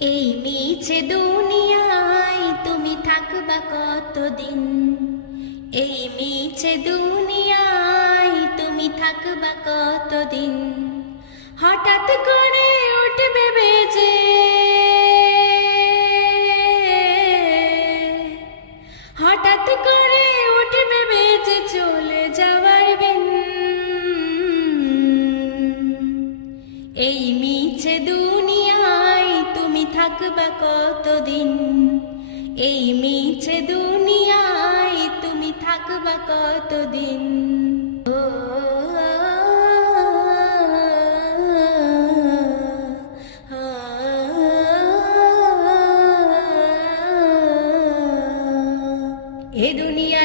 এই মিছে দুনিয়ায় তুমি থাকবা কতদিন? এই মিছে দুনিয়ায় তুমি থাকবা কতদিন? হঠাৎ করে উঠবে বেজে, হঠাৎ করে উঠবে বেজে চলে যাওয়ার বিন। এই মিছে দুনিয়ায় তুমি থাকবা কতদিন? এই মিছে দুনিয়ায় তুমি থাকবা কতদিন? ও এ দুনিয়া